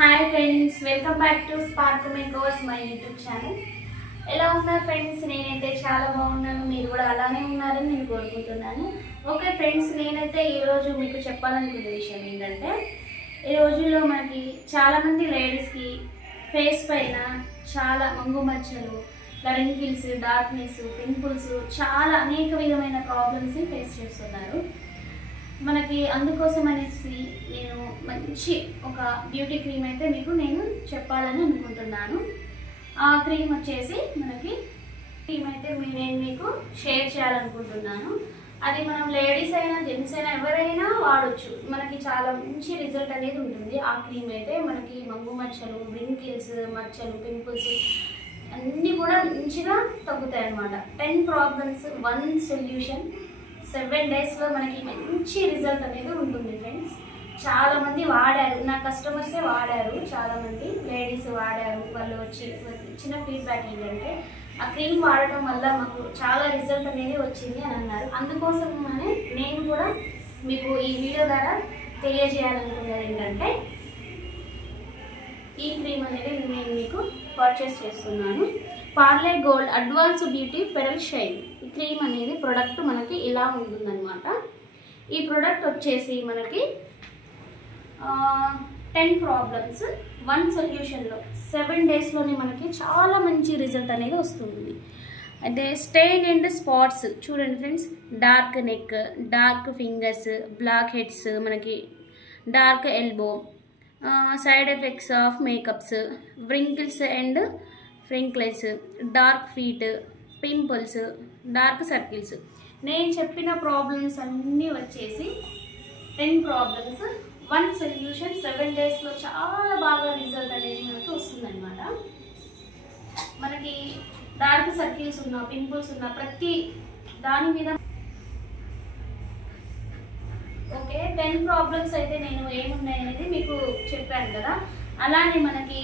Hi friends, welcome back to spark makers my YouTube channel. ఎలా ఉన్నారు friends? నేనైతే చాలా బాగున్నాను. మీరు కూడా అలానే ఉన్నారని నేను కోరుకుంటున్నాను. ఓకే ఫ్రెండ్స్, నేనైతే ఈరోజు మీకు చెప్పాలనుకున్న విషయం ఏంటంటే, ఈ రోజుల్లో మనకి చాలామంది లేడీస్కి ఫేస్ పైన చాలా మంగు మచ్చలు, రింకిల్స్, డార్క్నెస్, పింపుల్స్, చాలా అనేక విధమైన ప్రాబ్లమ్స్ని ఫేస్ చేస్తున్నారు. మనకి అందుకోసం అనేసి నేను మంచి ఒక బ్యూటీ క్రీమ్ అయితే నేను చెప్పాలని అనుకుంటున్నాను. ఆ క్రీమ్ వచ్చేసి నేను మీకు షేర్ చేయాలనుకుంటున్నాను. అది మనం లేడీస్ అయినా జెంట్స్ అయినా ఎవరైనా వాడచ్చు. మనకి చాలా మంచి రిజల్ట్ అనేది ఉంటుంది. ఆ క్రీమ్ అయితే మనకి మంగు మచ్చలు, రింకిల్స్, మచ్చలు, పింపుల్స్ అన్నీ కూడా మంచిగా తగ్గుతాయి అన్నమాట. 10 ప్రాబ్లమ్స్ 1 సొల్యూషన్. 7 డేస్లో మనకి మంచి రిజల్ట్ అనేది ఉంటుంది ఫ్రెండ్స్. చాలామంది వాడారు, నా కస్టమర్సే వాడారు, చాలామంది లేడీస్ వాడారు. వాళ్ళు వచ్చి ఇచ్చిన ఫీడ్బ్యాక్ ఏంటంటే, ఆ క్రీమ్ వాడటం వల్ల మాకు చాలా రిజల్ట్ అనేది వచ్చింది అని అన్నారు. అందుకోసమనే నేను కూడా మీకు ఈ వీడియో ద్వారా తెలియజేయాలనుకున్నది ఏంటంటే, ఈ క్రీమ్ అనేది నేను మీకు పర్చేస్ చేస్తున్నాను. Parle gold advance beauty pearl shine. ఈ క్రీమ్ అనేది ప్రోడక్ట్ మనకి ఇలా ఉంటుందన్నమాట. ఈ ప్రోడక్ట్ వచ్చేసి మనకి 10 ప్రాబ్లమ్స్ 1 సొల్యూషన్లో 7 డేస్లోనే మనకి చాలా మంచి రిజల్ట్ అనేది వస్తుంది. అయితే స్టెయిన్ అండ్ స్పాట్స్ చూడండి friends, dark neck, dark fingers, blackheads, మనకి dark elbow, side effects of makeups, wrinkles and freckles, dark feet, pimples, dark circles. నేను చెప్పిన ప్రాబ్లమ్స్ అన్నీ వచ్చేసి 10 ప్రాబ్లమ్స్ 1 సొల్యూషన్. 7 డేస్లో చాలా బాగా రిజల్ట్ అనేది మనకి వస్తుందన్నమాట. మనకి డార్క్ సర్కిల్స్ ఉన్న, పింపుల్స్ ఉన్న ప్రతి దాని మీద ఓకే 10 ప్రాబ్లమ్స్ అయితే నేను ఏమున్నాయి అనేది మీకు చెప్పాను కదా. అలానే మనకి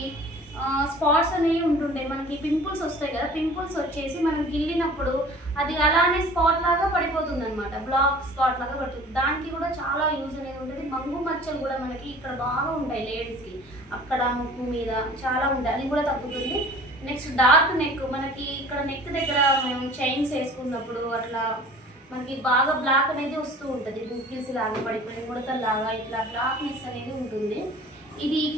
స్పాట్స్ అనేవి ఉంటుండే, మనకి పింపుల్స్ వస్తాయి కదా. పింపుల్స్ వచ్చేసి మనం గిల్లినప్పుడు అది అలానే స్పాట్ లాగా పడిపోతుంది అనమాట, బ్లాక్ స్పాట్ లాగా పడుతుంది. దానికి కూడా చాలా యూజ్ అనేది ఉంటుంది. మంగు మచ్చలు కూడా మనకి ఇక్కడ బాగా ఉంటాయి లేడీస్కి, అక్కడ ముక్కు మీద చాలా ఉంటాయి, అది కూడా తగ్గుతుంది. నెక్స్ట్ డార్క్ నెక్, మనకి ఇక్కడ నెక్ దగ్గర మనం చైన్స్ వేసుకున్నప్పుడు అట్లా మనకి బాగా బ్లాక్ అనేది వస్తూ ఉంటుంది, రింకిల్స్ లాగా పడిపోయి ముడతల్లాగా ఇట్లా బ్లాక్నెస్ అనేది ఉంటుంది. ఇది ఈ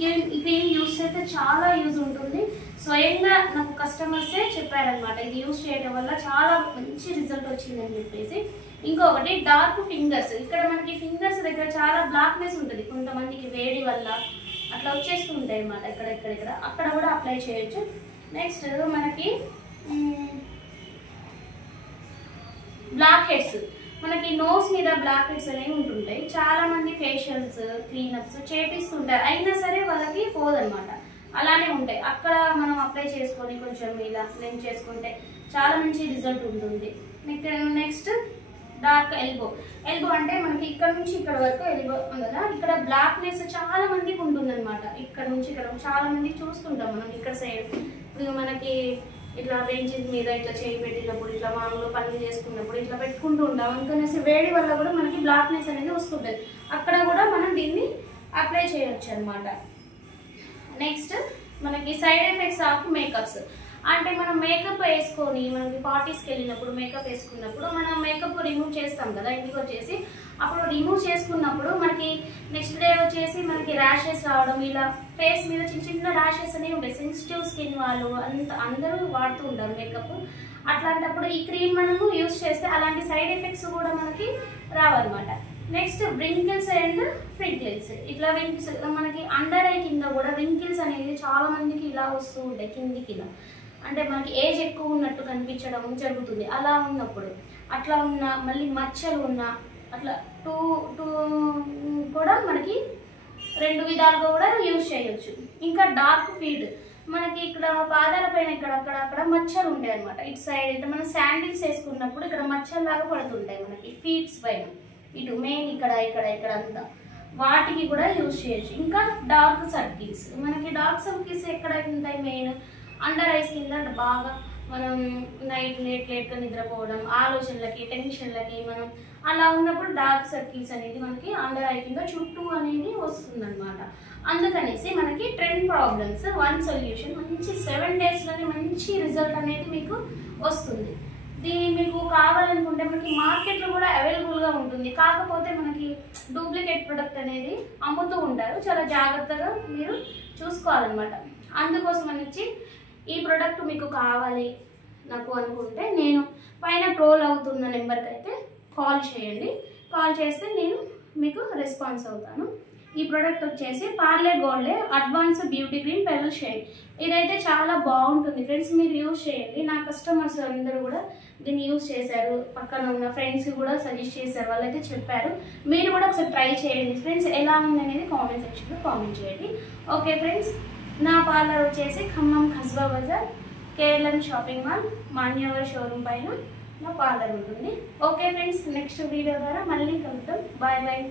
క్రీమ్ యూజ్ చేస్తే చాలా యూజ్ ఉంటుంది. స్వయంగా నాకు కస్టమర్సే చెప్పారనమాట, ఇది యూజ్ చేయడం వల్ల చాలా మంచి రిజల్ట్ వచ్చిందని చెప్పేసి. ఇంకొకటి డార్క్ ఫింగర్స్, ఇక్కడ మనకి ఫింగర్స్ దగ్గర చాలా బ్లాక్నెస్ ఉంటుంది, కొంతమందికి వేడి వల్ల అట్లా వచ్చేస్తూ ఉంటాయి అన్నమాట. ఇక్కడ అక్కడ కూడా అప్లై చేయొచ్చు. నెక్స్ట్ మనకి బ్లాక్ హెడ్స్, మనకి నోస్ మీద బ్లాక్ హెడ్స్ అనేవి ఉంటుంటాయి. చాలా మంది ఫేషియల్స్, క్లీనప్స్ చేపిస్తుంటారు, అయినా సరే వాళ్ళకి పోదనమాట, అలానే ఉంటాయి. అక్కడ మనం అప్లై చేసుకొని కొంచెం ఇలా లెంత్ చేసుకుంటే చాలా మంచి రిజల్ట్ ఉంటుంది. Next dark elbow. ఎల్బో అంటే మనకి ఇక్కడ నుంచి ఇక్కడ వరకు ఎల్బో కదా, ఇక్కడ బ్లాక్నెస్ చాలా మందికి ఉంటుంది అనమాట. ఇక్కడ నుంచి ఇక్కడ చాలా మంది చూస్తుంటాం మనం, ఇక్కడ సైడ్ మనకి ఇట్లా బెంచెస్ మీద ఇట్లా చేయి పెట్టినప్పుడు, ఇట్లా మామూలుగా పనులు చేసుకున్నప్పుడు ఇట్లా పెట్టుకుంటూ ఉంటాం. అందుకనేసి వేడి వల్ల కూడా మనకి బ్లాక్నెస్ అనేది వస్తుంటుంది. అక్కడ కూడా మనం దీన్ని అప్లై చేయొచ్చు అనమాట. నెక్స్ట్ మనకి సైడ్ ఎఫెక్ట్స్ ఆఫ్ మేకప్స్, అంటే మనం మేకప్ వేసుకొని మనకి పార్టీస్కి వెళ్ళినప్పుడు మేకప్ వేసుకున్నప్పుడు మనం మేకప్ రిమూవ్ చేస్తాం కదా ఇంటికి వచ్చేసి. అప్పుడు రిమూవ్ చేసుకున్నప్పుడు మనకి నెక్స్ట్ డే వచ్చేసి మనకి ర్యాషెస్ రావడం, ఇలా ఫేస్ మీద చిన్న చిన్న ర్యాషెస్ అనేవి ఉంటాయి. సెన్సిటివ్ స్కిన్ వాళ్ళు అందరూ వాడుతూ ఉంటారు మేకప్. అట్లాంటప్పుడు ఈ క్రీమ్ మనము యూజ్ చేస్తే అలాంటి సైడ్ ఎఫెక్ట్స్ కూడా మనకి రావన్నమాట. నెక్స్ట్ వ్రింకిల్స్ అండ్ ఫ్రింకిల్స్, ఇట్లా వింకిల్స్ మనకి అండర్ ఐ కింద కూడా వింకిల్స్ అనేది చాలా మందికి ఇలా వస్తూ ఉంటాయి కిందికి, ఇలా అంటే మనకి ఏజ్ ఎక్కువ ఉన్నట్టు కనిపించడం జరుగుతుంది. అలా ఉన్నప్పుడు అట్లా ఉన్న, మళ్ళీ మచ్చలు ఉన్న, అట్లా టూ కూడా మనకి 2 విధాలుగా కూడా యూజ్ చేయొచ్చు. ఇంకా డార్క్ ఫీట్, మనకి ఇక్కడ పాదాల పైన అక్కడ మచ్చలు ఉంటాయి అనమాట. ఇటు సైడ్ అయితే మనం శాండిల్స్ వేసుకున్నప్పుడు ఇక్కడ మచ్చల్లాగా పడుతుంటాయి మనకి ఫీట్స్ పైన, ఇటు మెయిన్ ఇక్కడ అంతా, వాటికి కూడా యూజ్ చేయొచ్చు. ఇంకా డార్క్ సర్కిల్స్, మనకి డార్క్ సర్కిల్స్ ఎక్కడ ఉంటాయి, మెయిన్ అండర్ ఐస్ కింద బాగా మనం నైట్ లేట్గా నిద్రపోవడం, ఆలోచనలకి, టెన్షన్లకి మనం అలా ఉన్నప్పుడు డార్క్ సర్కిల్స్ అనేది మనకి అండర్ ఐ కింద చుట్టూ అనేది వస్తుందన్నమాట. అందుకనేసి మనకి ట్రెండ్ ప్రాబ్లమ్స్ వన్ సొల్యూషన్ మంచి 7 డేస్లోనే మంచి రిజల్ట్ అనేది మీకు వస్తుంది. దీన్ని మీకు కావాలనుకుంటే మనకి మార్కెట్లో కూడా అవైలబుల్గా ఉంటుంది. కాకపోతే మనకి డూప్లికేట్ ప్రొడక్ట్ అనేది అమ్ముతూ ఉంటారు, చాలా జాగ్రత్తగా మీరు చూసుకోవాలన్నమాట. అందుకోసం అనేసి ఈ ప్రోడక్ట్ మీకు కావాలి నాకు అనుకుంటే నేను పైన ట్రోల్ అవుతున్న నెంబర్కి అయితే కాల్ చేయండి. కాల్ చేస్తే నేను మీకు రెస్పాన్స్ అవుతాను. ఈ ప్రోడక్ట్ వచ్చేసి పార్లే గోల్డే advance beauty cream pearl shade. ఇదైతే చాలా బాగుంటుంది ఫ్రెండ్స్, మీరు యూజ్ చేయండి. నా కస్టమర్స్ అందరూ కూడా దీన్ని యూజ్ చేశారు, పక్కన ఉన్న ఫ్రెండ్స్ కూడా సజెస్ట్ చేశారు, వాళ్ళైతే చెప్పారు. మీరు కూడా ఒకసారి ట్రై చేయండి ఫ్రెండ్స్. ఎలా ఉంది అనేది కామెంట్ సెక్షన్లో కామెంట్ చేయండి. ఓకే ఫ్రెండ్స్, నా పార్లర్ వచ్చేసి Khammam Kasba Bazar KLM shopping mall Manyavar showroom పైన నా పార్లర్ ఉంటుంది. ఓకే ఫ్రెండ్స్, నెక్స్ట్ వీడియో ద్వారా మళ్ళీ కలుద్దాం. Bye bye.